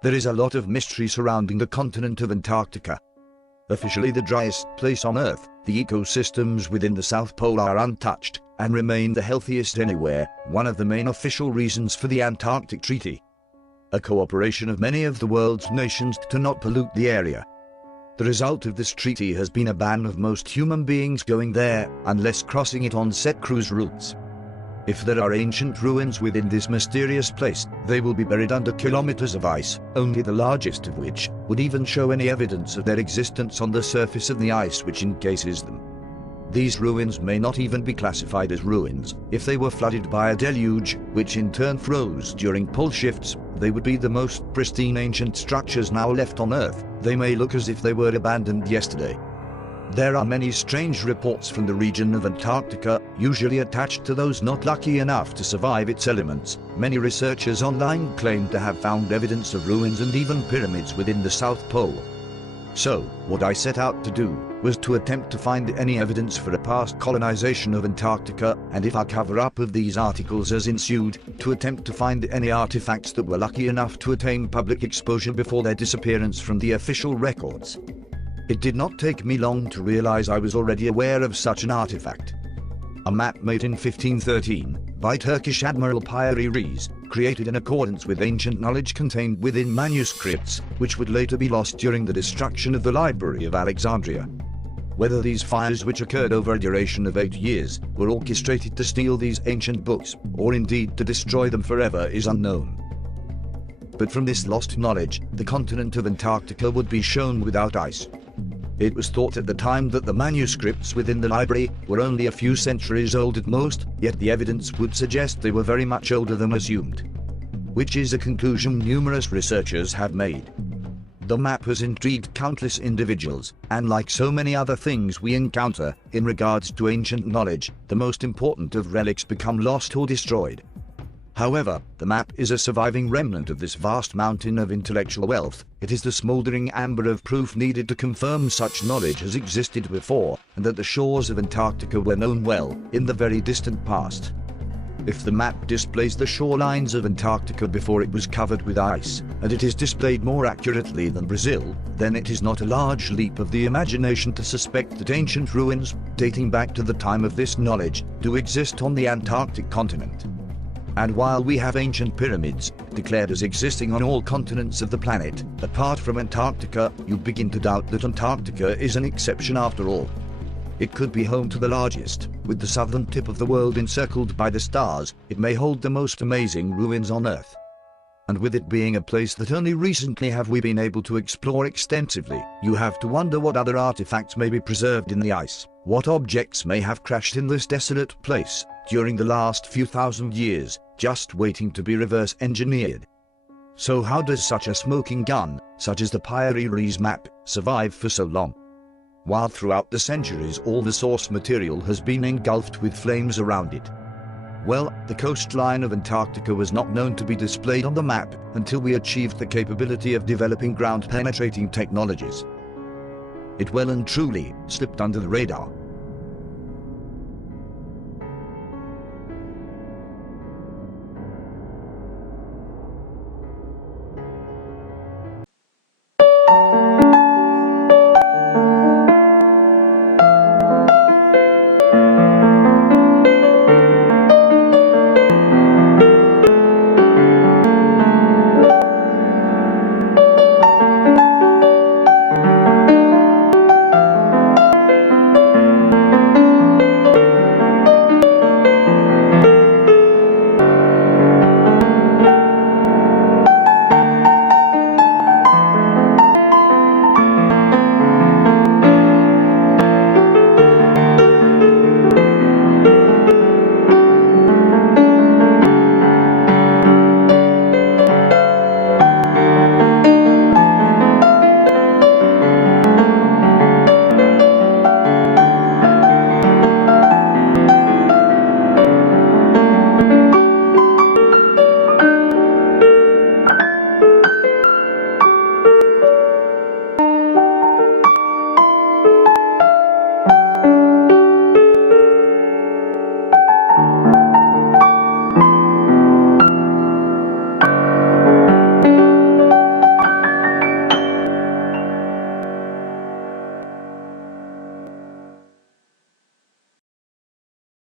There is a lot of mystery surrounding the continent of Antarctica. Officially the driest place on Earth, the ecosystems within the South Pole are untouched and remain the healthiest anywhere, one of the main official reasons for the Antarctic Treaty. A cooperation of many of the world's nations to not pollute the area. The result of this treaty has been a ban of most human beings going there, unless crossing it on set cruise routes. If there are ancient ruins within this mysterious place, they will be buried under kilometers of ice, only the largest of which would even show any evidence of their existence on the surface of the ice which encases them. These ruins may not even be classified as ruins. If they were flooded by a deluge, which in turn froze during pole shifts, they would be the most pristine ancient structures now left on Earth. They may look as if they were abandoned yesterday. There are many strange reports from the region of Antarctica, usually attached to those not lucky enough to survive its elements. Many researchers online claim to have found evidence of ruins and even pyramids within the South Pole. So, what I set out to do was to attempt to find any evidence for a past colonization of Antarctica, and if a cover-up of these articles has ensued, to attempt to find any artifacts that were lucky enough to attain public exposure before their disappearance from the official records. It did not take me long to realize I was already aware of such an artifact. A map made in 1513 by Turkish Admiral Piri Reis, created in accordance with ancient knowledge contained within manuscripts, which would later be lost during the destruction of the Library of Alexandria. Whether these fires, which occurred over a duration of 8 years, were orchestrated to steal these ancient books, or indeed to destroy them forever, is unknown. But from this lost knowledge, the continent of Antarctica would be shown without ice. It was thought at the time that the manuscripts within the library were only a few centuries old at most, yet the evidence would suggest they were very much older than assumed. Which is a conclusion numerous researchers have made. The map has intrigued countless individuals, and like so many other things we encounter, in regards to ancient knowledge, the most important of relics become lost or destroyed. However, the map is a surviving remnant of this vast mountain of intellectual wealth. It is the smouldering amber of proof needed to confirm such knowledge has existed before, and that the shores of Antarctica were known well, in the very distant past. If the map displays the shorelines of Antarctica before it was covered with ice, and it is displayed more accurately than Brazil, then it is not a large leap of the imagination to suspect that ancient ruins, dating back to the time of this knowledge, do exist on the Antarctic continent. And while we have ancient pyramids, declared as existing on all continents of the planet, apart from Antarctica, you begin to doubt that Antarctica is an exception after all. It could be home to the largest, with the southern tip of the world encircled by the stars. It may hold the most amazing ruins on Earth. And with it being a place that only recently have we been able to explore extensively, you have to wonder what other artifacts may be preserved in the ice. What objects may have crashed in this desolate place during the last few thousand years, just waiting to be reverse engineered. So how does such a smoking gun, such as the Piri Reis map, survive for so long? While throughout the centuries all the source material has been engulfed with flames around it. Well, the coastline of Antarctica was not known to be displayed on the map until we achieved the capability of developing ground-penetrating technologies. It well and truly slipped under the radar.